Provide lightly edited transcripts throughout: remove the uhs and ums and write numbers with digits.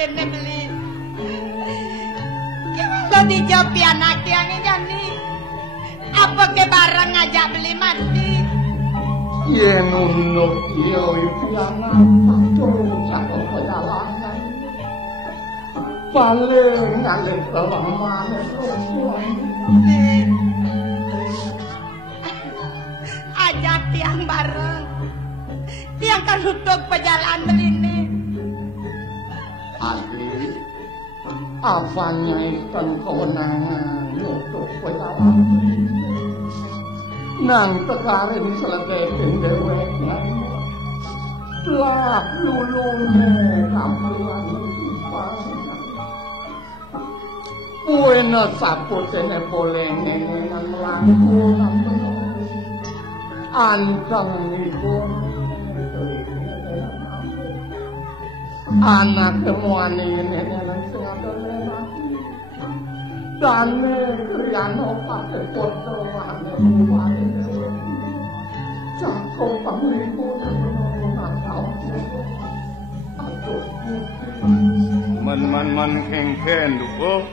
dene beli. Kalau dijopi anak yang ini apa ke barang ngajak beli mati? Yen unuk yo iki anak turun saka perjalanan. Paling ngalih bawah maneh. Ajak tiang bareng. Tiang kan untuk perjalanan ini. Adi, apanya ikan kewenangan untuk perjalanan? Nang tekarin seledekin deweknya. Lah lulune kampulan sifat. Buena saputene polenge nang langkung anteng ibu anak temuane ini nang sing adone dane kriyano pake foto ane buane cakok pamriku men kengken duko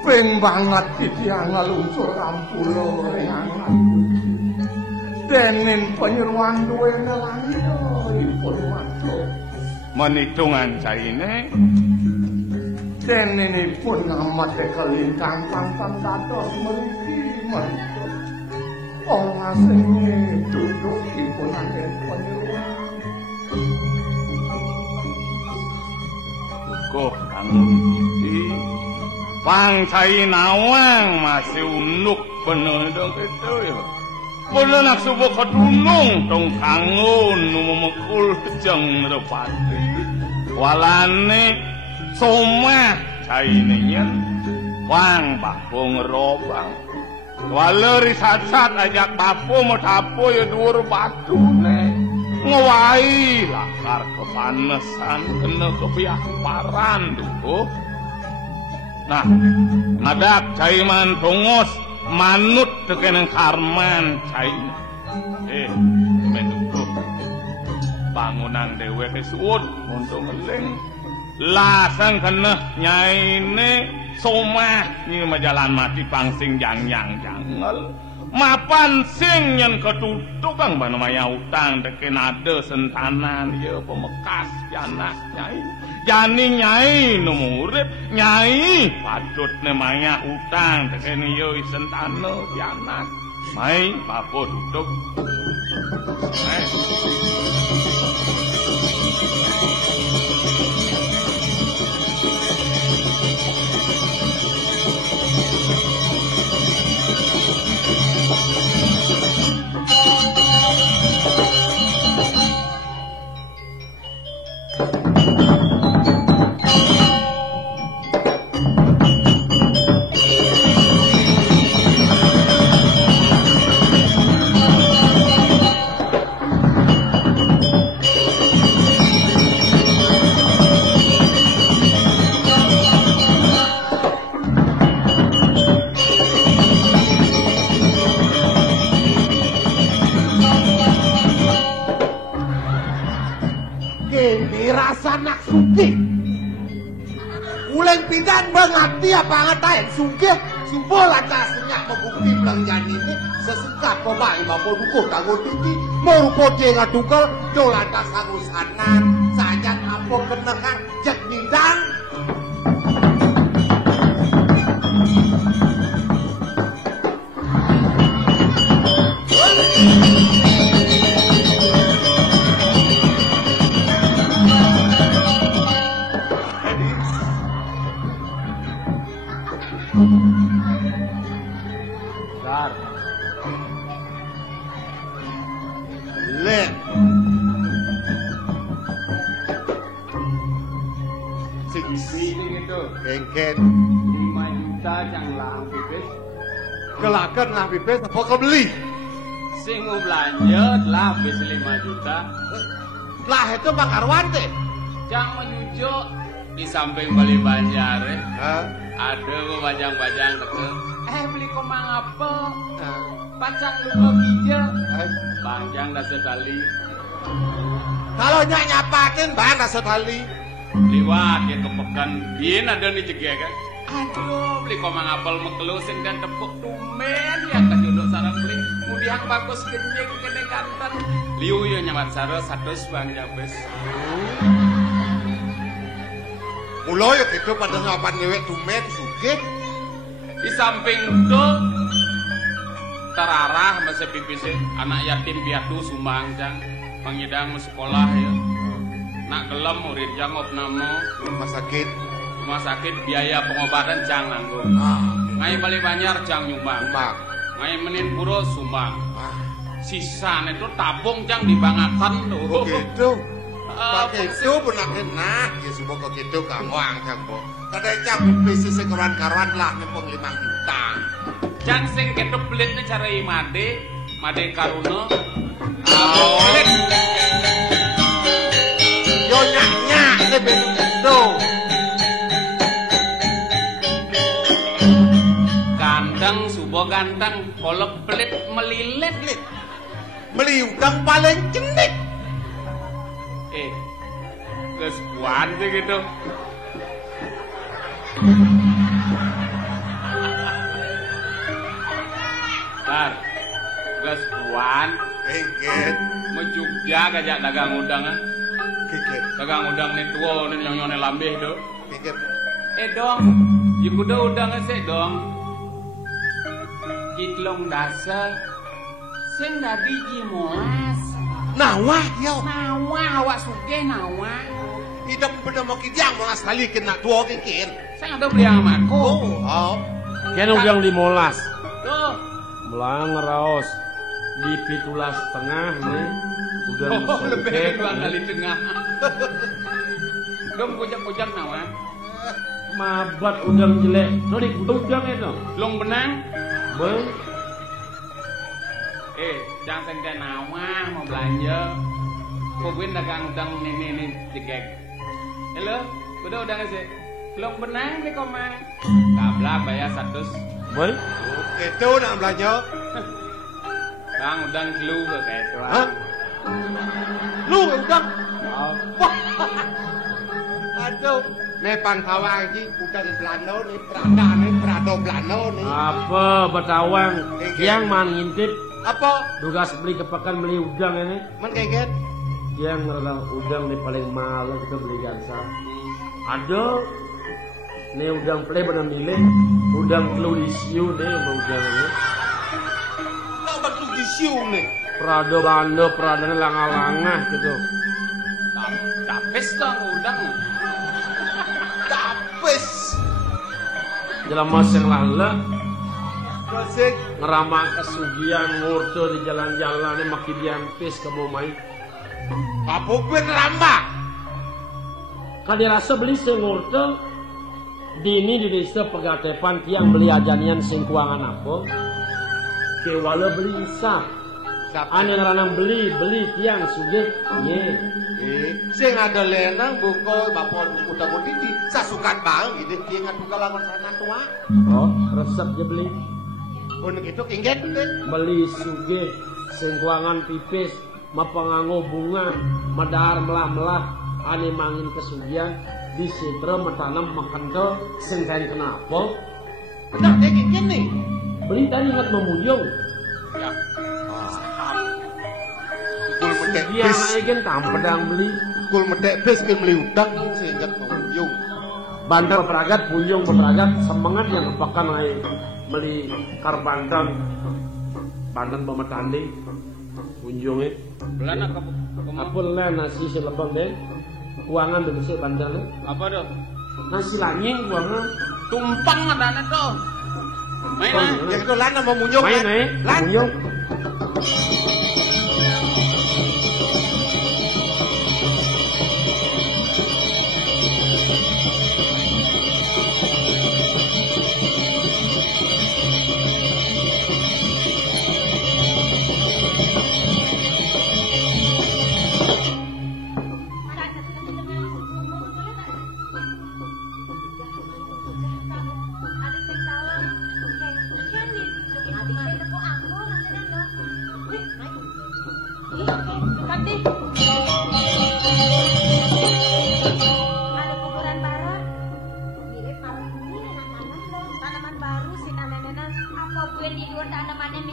ping banget titiang ngeluncur kampulo reangan denin penyeruan duwene langit ipun masuk menitungan caine deninipun ngamat kelintang pantang dados meriki meriki orang sing duduk ipun angin penyeruan dukuh kang Pangsai nawang masih unuk bener dong itu ya. Bener nak subuh kedunung dong kangun memekul jeng repati. Walane somah caininya wang bakung robang. Waleri sat-sat ajak papu mau tapu ya dhuwur batune. Ngewai lakar kepanesan kena kebiaparan dukuh. Nah, ngadak cai man tongos manut tekeneng karman cai. Menduku bangunan dewe kesuwun untuk ngeling. Lasang kena nyaine somah ni majalan mati pangsing yang jangel. Mapan sing yang ketutup bang bana maya utang teken ada sentanan ya pemekas janak nyai. Jani nyai numurip nyai patut nemanya utang teken yo sentano janak. Mai papo tutup. Pidan bangati apa ngatain sugih sumpah lantas senyak membukti belanjanimu sesuka pemain mampu dukuh tangguh tinggi merupakan dia ngadukel do lantas angusanan sajak apa kenehan jek nindang Kengken 5 juta yang lah bibis kelakan lah bibis apa kebeli sing mau belanja lah bis 5 juta lah itu Bang Arwante yang menyujuk di samping Bali Banjar ada bajang-bajang deket beli komang apa pacang lupa hijau panjang dah sekali kalau nyapatin bang dah sekali liwat ya kepekan biyen ada nih jege kan aduh beli komang apel mekelusin kan tepuk tumen yang kejodok sarang beli mudiang bagus kenyek kene kantan liu ya nyawat saro satus bang jabes Mula ya gitu pada nyapan ngewek tumen sugih di samping itu terarah masa pipisin anak yatim piatu sumbang jang pangidang sekolah ya nak gelem murid jang opname rumah sakit biaya pengobatan jang nanggung ngai balik banyar jang nyumbang ngai menin puro sumbang sisa itu tabung jang dibangakan tuh gitu pakai itu benar nah ya semua kok gitu kangwang jang po kadang jang bisnis karuan lah nempong 5 juta jang sing ketok belit nih cara made karuna yo nyak lebih itu ganteng subo ganteng kolok belit melilit beli udang paling cendik geus puan sih gitu Tar, geus puan engket mau Jogja gajak dagang udang ah engket dagang udang nih tua nih nyonyone lambeh do engket dong kuda udang sih dong Citlong dasa sing dadi jimolas nawah yo nawah awak sugih nawah hidup bener mau kijang mau sekali kena tua kikin saya ada beli yang aku Ken udang 15 tuh melang raos di 17,5 nih udang lebih songkek 2 kali tengah dong pojak-pojak nawah mabat udang jelek nodik udang itu long benang beng jangan sengke nawah mau belanja kubuin dagang udang nih jegek halo udah sih long benang nih komang kablah bayar 100 beng itu nak belanja bang udang kelu kayak itu hah lu udang aduh Nepang kawang ji udang Belanda nih Prado Belanda nih apa betawang yang man ngintip apa tugas beli kepekan beli udang ini man kayak yang ngerang udang nih paling mahal kita beli gansa ada nih udang play benar milih udang telur isiu deh udang ini tak betul di siu nih Prado Belanda Pradanya langah-langah gitu tapis dong udang tapis dalam masa yang lalu Kasih ngeramah kesugihan ngurto di jalan-jalan ini makin diampis ke bomai apa pun rambah kan dirasa beli sengurto dini di desa pegatepan tiang beli ajanian sing kuangan apa kewala beli isap ane ngeranang beli tiang sugih ye sing ada lenang bungkol bapol udah titi sasukan bang gitu dia ngadu kalawan sana tua oh resep dia beli untuk itu ingin beli sugih sing kuangan pipis mapanganggo bunga medar melah-melah ane mangin kesugihan di sitra metanam makento sing kain kenapa nah dia ingin nih beli tadi ingat memuyung ya kul medek dia bis naikin pedang beli kul medek bis kan beli udang sehingga mengunjung bantal peragat puyung peragat semangat yang kepakan naik beli karbantan bantan pemetanding kunjungnya belana apa lah nasi selebang deh kuangan tuh besok bantalnya apa dong nasi langing kuangan tumpang ada tuh main lah yang itu lana mau munyung main lan munyung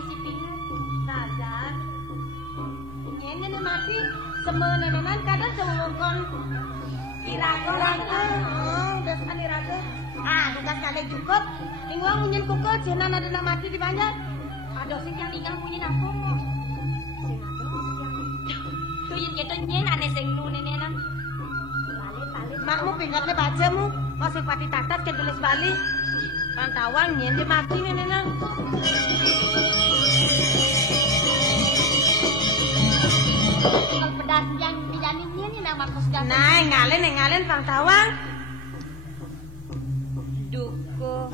sipingan. Sajan. Ini mati semenenan kadang sewongkon iraga. Oh, besan iraga. Ah, tugas kali cukup. Ning wong munyin kuku jenan ada mati di banyak. Ada sing yang tinggal munyin aku. Sing ado sing tuh yen aneh sing lu nenenan. Makmu pinggatnya bacamu, masih pati tatat ke tulis balik. Pantauan yen dia mati nenenan. Kalau pedas yang dijaninnya ni nama kosdan. Nah, ngalen pantauan. Duko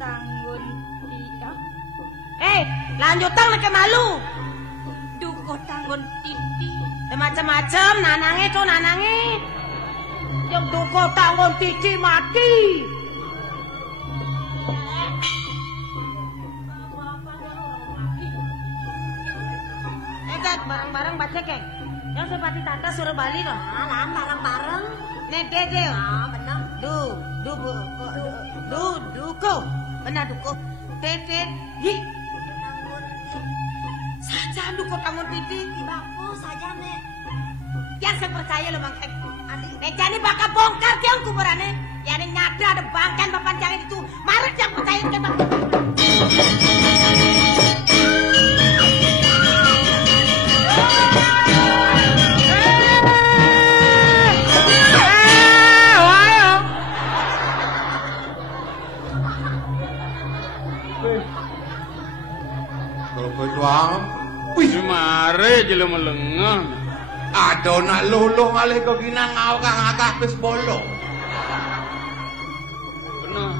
tanggun dia. Lanjutan ke malu. Duko tanggun titi. Macam-macam nanange. Yang duko tanggun titi mati. Barang-barang baca kek. Yang seperti tata suruh balik loh. Alam barang-barang. Dede. Ah, benar. Duko. Benar duko. Tete. Hi. Saja duko tangun titi. Baku saja nek. Yang saya percaya lo bang. Nek jadi bakal bongkar tiang kuburannya. Yang nyada ada bangkan bapak jangan itu. Maret yang percaya ke bang. Wih, mare jele melengah. Ada nak luluh malih kok ginang ngawak-ngawak wis bolo. Bener.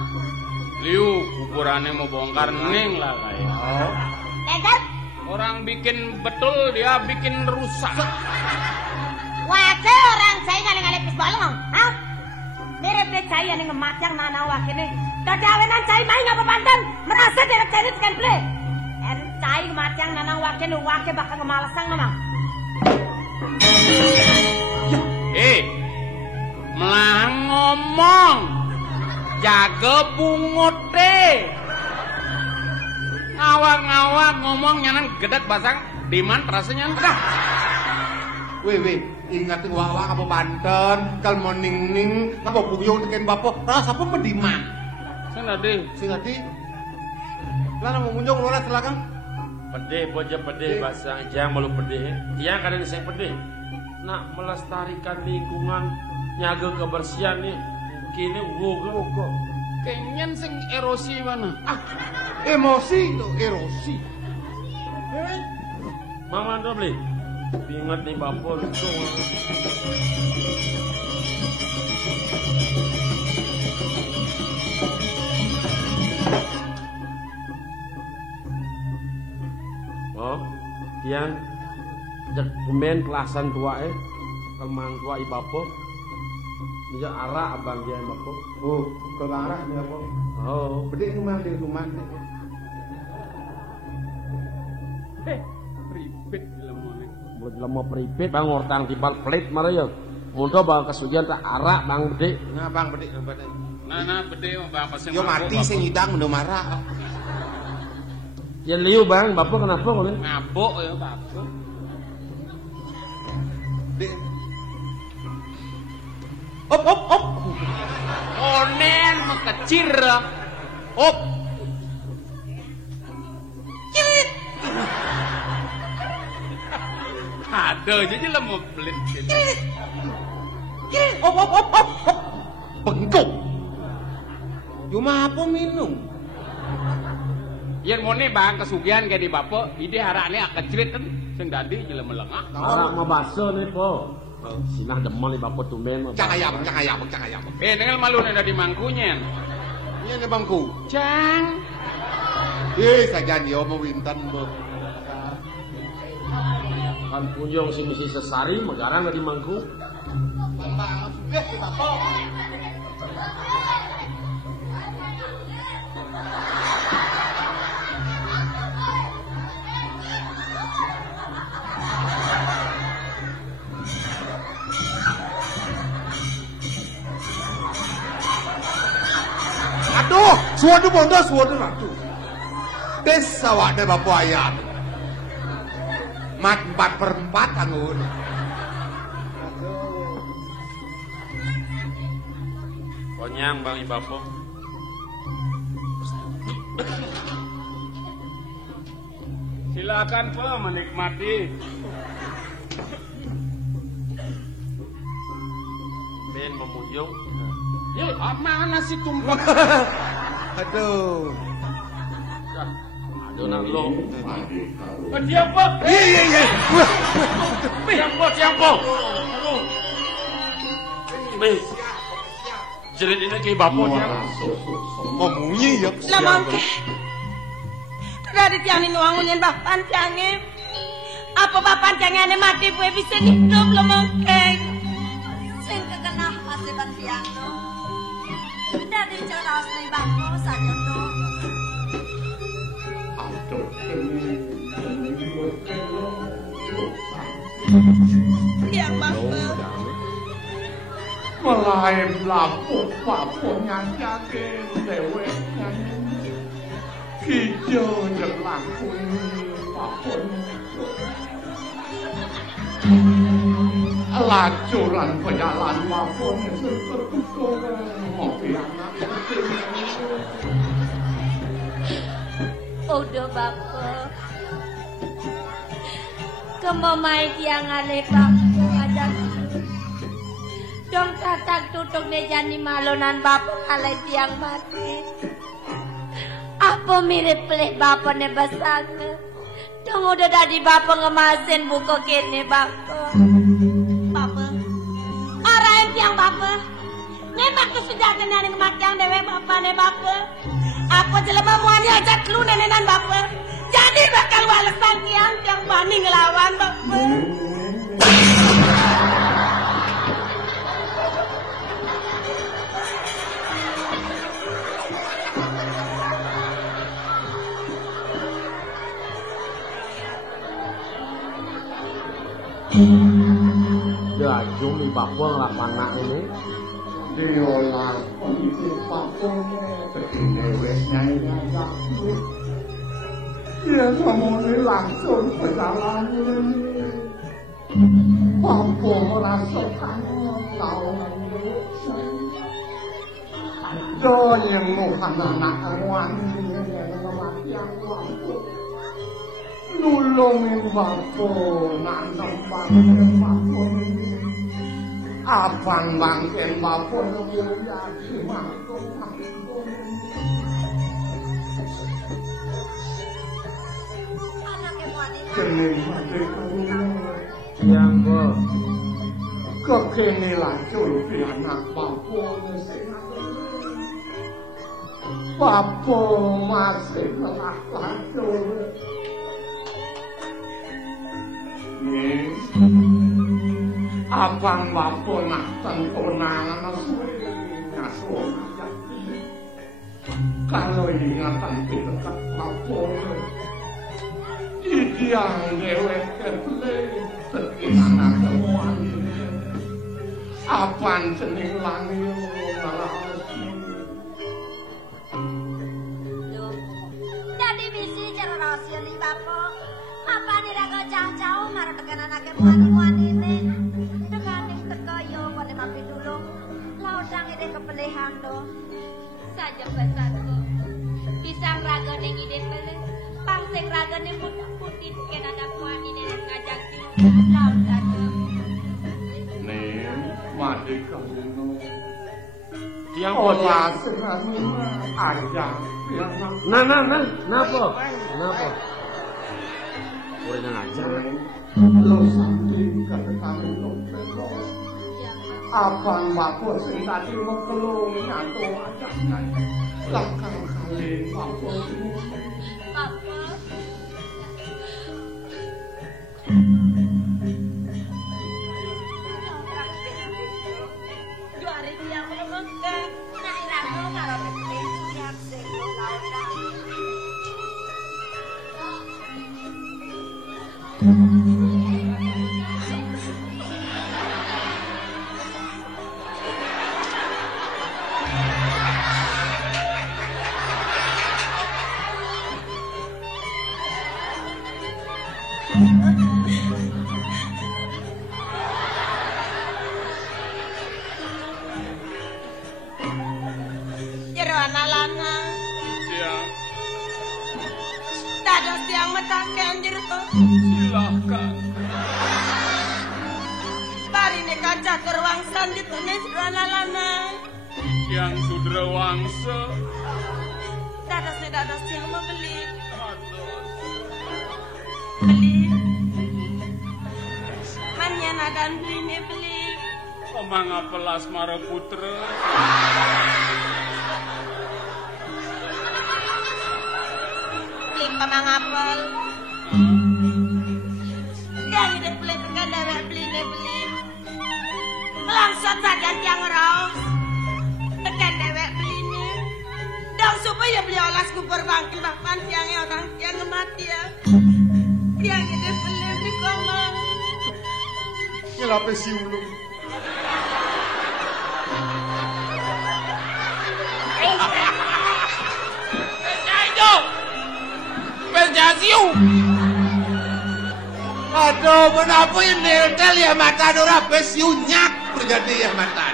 Liu kuburannya mau bongkar ning lah kayak. Oh. Tegar. Orang bikin betul dia bikin rusak. Wake orang saya ngalih-ngalih pis balong. Hah? Mirip deh saya nih ngemat yang nana wake nih. Kadawenan saya main ngapa pantan. Merasa derek cari sekan play. Cai macang nanang wake bakal ngemalasang memang. Melang ngomong. Jaga bungut deh. Ngawak-ngawak ngomong nyanang gedet basang. Diman rasanya entah. Weh, ingat wawak apa Banten, kal mau ning apa buyung teken bapak, rasa apa pediman. Sing adi. Lah mau munjung lola selakang. Pedih, boja pedih, basang jang malu pedih. Yang kadang saya pedih. Nak melestarikan lingkungan, nyaga kebersihan nih. Kini wogo. Kenyan sing erosi mana? Emosi itu erosi. Mama ndo beli. Ingat nih bapak itu. Oh, tiang jak kemen kelasan tua kelmang tua ibapo. Dia arah abang dia ibapo. Oh, ke arah dia apa? Oh, Bedek rumah. Pripit lemone. buat lemo pripit bang ortang tibal pelit mara ya. Munto bang kesujian tak arak bang bedek. Nah, bang bedek. Nah, bede bang pasang. Yo mati sing hidang mendo marah. Ya liu bang, bapak kenapa kalian? Ngabuk ya bapak. Dek. Op. Onen mekecir. Op. Cirit. Ada jadi lemah pelit. Cirit. Op. Bengkok. Cuma apa minum? Yen mone bang kesugihan kayak di bapak, ide harane kecrit kan sing dadi jele melengak. Arak mau baso nih po. Sinah demol nih bapak tumen. Cak ayam. Nengel malu nenda di mangkunyen. Ini nih bangku. Cang. Saja dia mau wintan bu. Kan punjung si misi sesari, megarang dari mangku. Bang, sudah si bapak. Aduh! Suwadu bondo suwadu ratu. Desa wakde bapu ayam. Mat 4/4 angun. Konyang Bang Ibapo. Silakan Pak menikmati. Ben memunjung. Yuk, mana si tumpeng? Aduh. Aduh nak lo. Diam Pak. Iya. Diam Pak. Be. Jerit ini ke Bapo dia. Memunyi ya. Lamangke. Dari tiang ini wangunyen bapan tiangnya. Apa bapan tiangnya mati gue bisa hidup lamangke. Sing kekenah masih bantiang no. Dari ceras nih Bapo saja no. Tiang bapak. Mulai lapuk papunya yakin deweknya hijau jelangkung papun lacuran pejalan papun seterkukur ngopi anak Udah Bapo. Kemamai tiang ale Bapo ajak. Dong tatak tutuk nejani malonan Bapo ale tiang mati. Apa mirip pelih Bapo ne basanga. Dong udah tadi Bapo ngemasin buku kene Bapo. Bapak. Orang tiang bapak. Nemak tu sudah kena ngemak tiang dewe bapak ne bapak. Apa jelema muani ajak lu nenenan bapak. Jadi bakal walesan tiang bani ngelawan bapak. Ya, Jumi Bapo ngelapanak ini. diolah kondisi papunya begini deweknya ini dia ngomongin langsung berjalan Papo merasakan lawan do yang nuhan anak wangi yang Papo nulungin Papo nanam Papo Abang bangken Papo mulia di mangkong Kening Yang ke kekene lacul di anak Papo Papo masih telah lacul Abang Papo nak tentunangan ngasuh kalau ingatan dekat Papo Idiang dewek ketleng Sekinan kemuan Apan jening langil ngerasi Jadi misi cara rahasia nih Bapo Apa nih raga jauh-jauh marah tekan anaknya muani ini Dengan yang tekoyo pada mampir dulu Laudang ide kepelihan do Saja pesanku Pisang raga neng ide pelih Pangseng raga neng muda putih Kena anak muani nenek ngajak Laudang Nih Madi kamu Tiang Olah senang aja Nah, napa? Udah ngajar. Lo samping kami lo Abang Papo sing tadi mau kelung nyatu aja Lakang kali Papo Bapo Juari tiang lamangke. Nah irago karo pelih Yang sing laudang Jero anak lanang. Ya, Dados tiang metaken jero. silahkan. Barine kaca kerwangsan ditulis jero anak lanang. Yang Sudra Wangsa. Dados tiang membeli. Aduh. Beli. Manyana dan beline beli. Omang apelas Mara Putra. Beli pamang apel. Yang ide beli tekan dewek beline beli. Langsung saja tiang raos. Tekan dewek beline. Dong supaya beli olas kubur bangkil bapan tiangnya orang tiang kematian. Tiang ide beli di kolong. Ngelape si ulung. Aduh, kenapa ini tel ya mata dora besiunyak terjadi ya mata.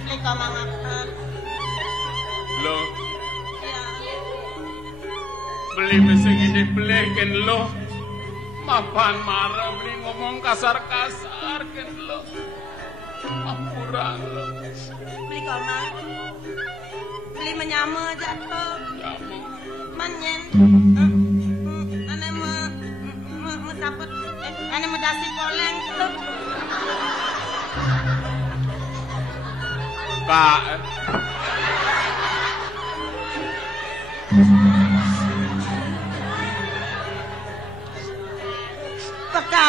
Beli komang apel. Lo, Ya. beli mesin ini beli kan lo. Mapan marah beli ngomong kasar-kasar kan lo. Ampura lo. Beli komang. Beli menyama jatuh. Ya mau. Manyen. Ane mesapet. Ane medasi poleng. Kak. Peka.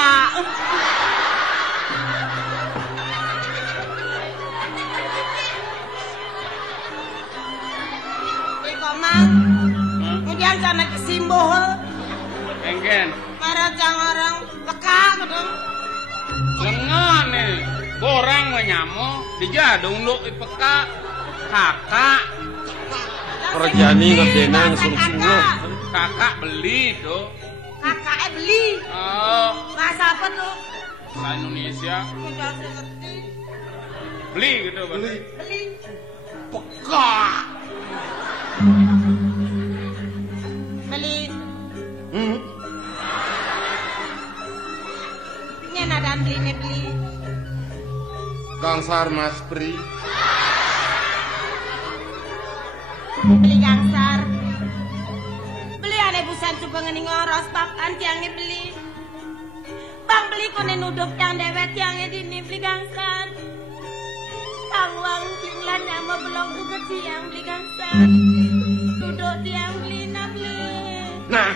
Beli komang. Kemudian sana kesimbol. Enggen. Marah cang orang peka betul. Lengan nih. Borang menyamu. Dijadung lu ipeka. Kakak. Perjani ngedenang sungguh. Kakak beli tuh. Kakaknya beli. Oh, Bahasa apa tuh? bahasa Indonesia. Udah saya ngerti. Beli gitu. Beli. Beli. Peka. Beli. Nyana dan beli beli. Gangsar Mas Pri. Beli gangsar. Beli ane busan coba ngeni ngoros papan tiangnya beli. Bang beli kone nudup yang dewet tiangnya dini beli gangsar. Tawang tinglan nama belum juga tiang beli gangsar. Duduk tiang beli na beli. Nah,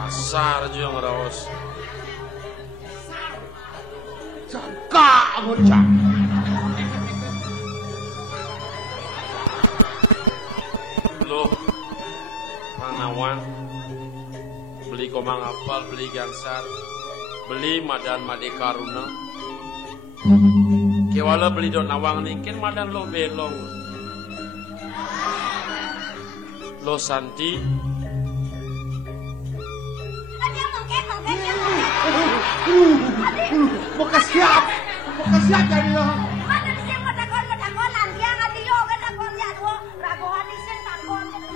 Asar aja yang ngerawas. jaga ngocak. Lo, Panawan, beli komang apal, beli gangsar, beli madan made karuna. Kewala beli don nawang ningkin madan lo belong. Lo Santi, Buka siap jadi lo.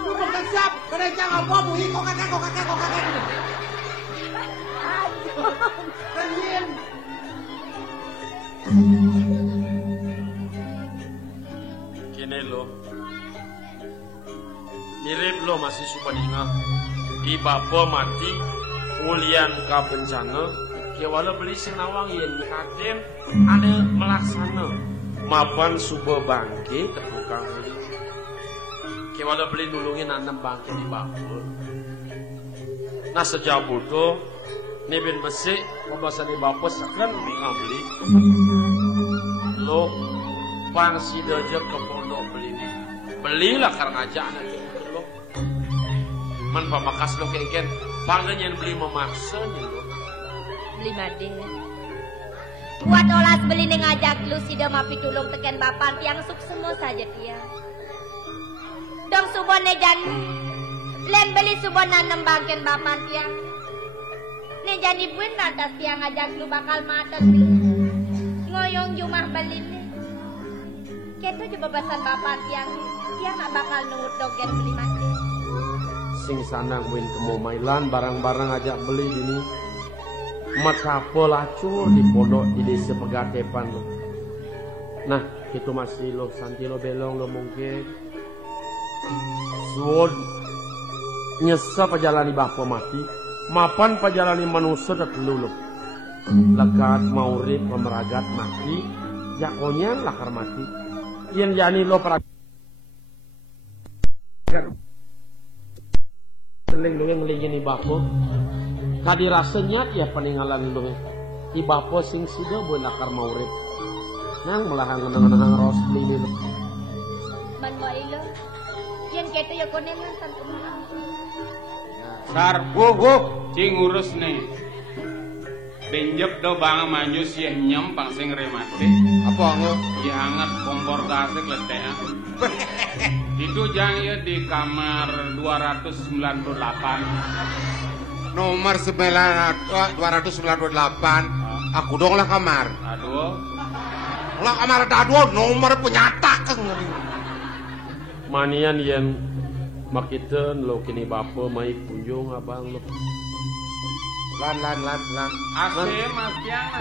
Buka siap, mereka apa bunyi kok kakek. Kenyin. kini lo. Mirip lo masih supadinga. Di bapa mati, ulian ka bencana. Kewala beli senawang yen kaden ada melaksana. Mapan subuh bangke terbuka beli. Kewala beli nulungin anem bangke di bakul. Nah sejauh itu, nibin besi, pembahasan di bapa sekan beli. Lo pangsi dojo ke pondok beli nih. Belilah karena aja anak itu lo. Man pamakas lo kegen, panggen beli memaksa nih lo. Beli made. Buat olas beli nih ngajak lu si dama pitulung teken bapan tiang suksemo saja dia. Dong subone jani. Len beli subona nembangken bapan tiang. Ne jani pun atas tiang ajak lu bakal matet nih. Ngoyong jumah beli nih. Ketu coba basan bapan tiang. Tiang gak bakal nungut dogen beli mati. Sing sanang win temu mailan barang-barang ajak beli ini. Makapo lacur di pondok di desa Pegatepan lo. Nah, itu masih lo santi lo belong lo mungkin. Suwon nyesa pajalani bapo mati, mapan pajalani manusia tetelu lo. Lekat maurip pemeragat mati, jakonyan lakar mati. Yang jani lo para Seling lu yang ngelingin ibapo kadi rasanya ya peninggalan lu ibapo sing sida boy nakar maurip nang melahang ngenang-ngenang ros lili lu man mo ilo yan keto ya konengan tan kumang Sar guguk cing urus nih pinjep do bang manju sih nyem pang sing remate Apa ngo? ya hangat kompor tasik letean itu jang ya di kamar 298 Nomor 298. Aku dong lah kamar. aduh Lah kamar aduh nomor penyata kan. manian yang makiten lo kini bapo mai kunjung abang lo Lan. asli mas Tiana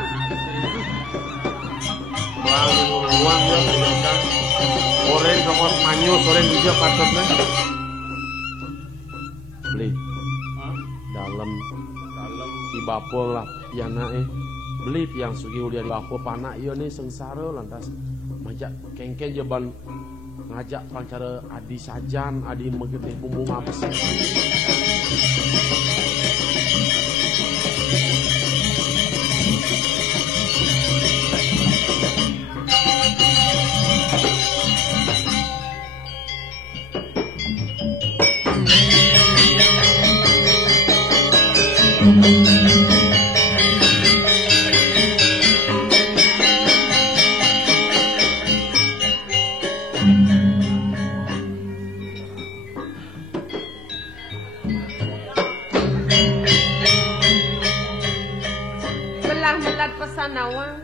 melalui ruang ya biasa oren kamar manyu oren juga patutnya beli dalam di bapo lah piana beli piang sugi ulian bapo panak iyo nih sengsara lantas majak kengken jaban ngajak pancara adi sajan adi megete bumbu ngapes belah-belat pesanawang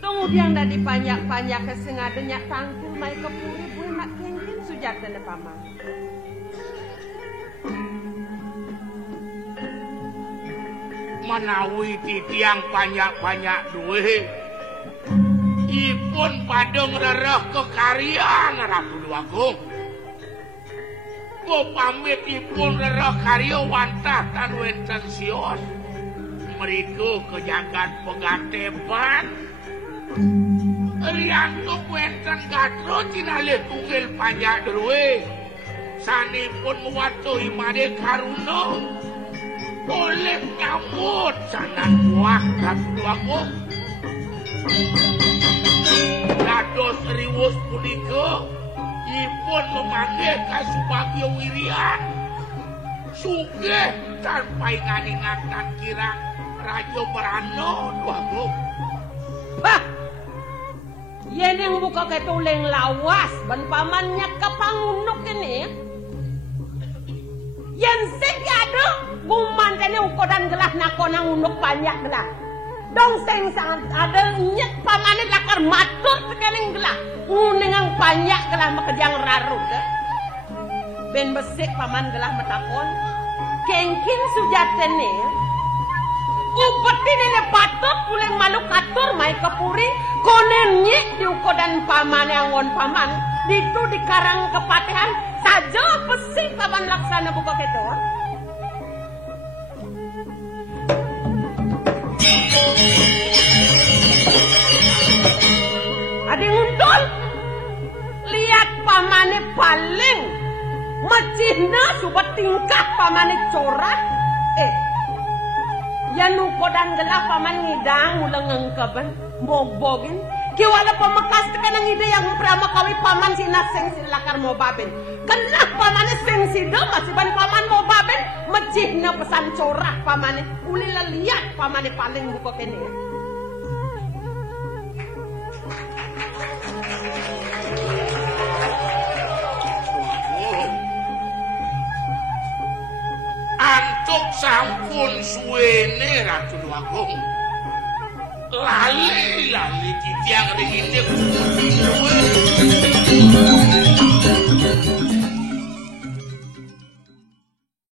kemudian dah dipanyak-panyak kesengada nyak tangkul mai kepuri bui nak kengkin sujata ne paman menawi titiang banyak-banyak duit ipun padang rereh kekarian Ratu Duagung ko pamit ipun rereh karya wantah tan wenten sios meriku ke jagat Pegatepan riantuk wenten gatro cinalih tunggal panjak duit sanipun mewatuhi made karuno boleh nyambut sanang buah Ratu Duagung dados riwus punika ipun memanggih kasubagya wirian sugih tanpa ingatan kirang Raja Merano Duagung. bah yen yang buka ketuleng lawas ban pamannya kepangunuk ini yen sing ada guman kene ukodan gelah nakonang unduk banyak gelah dong sing sangat ada nyet pamane lakar matur tekening gelah nguningang banyak gelah makejang raru ke ben besik paman gelah metakon kengkin sujatene upetin ini patut puleng malu katur mai kepuri konen nyik di ukodan pamane angon paman ditu di karang kepatehan saja pesik paman laksana buka ketor ada ngundul lihat pamane paling macihna subat tingkah pamane corak yan ukodan gelap paman ngidang ulang ngengkaban bogbogin kiwala pamakas tekan ang ide yang prama kawi paman sinaseng silakar mo babin kenah pamane seng sido masih ban paman mo babin macihna pesan corak pamane ulila lihat pamane paling buka kene sampun suwene Ratu Agung. Lali titiang ringine kuwi.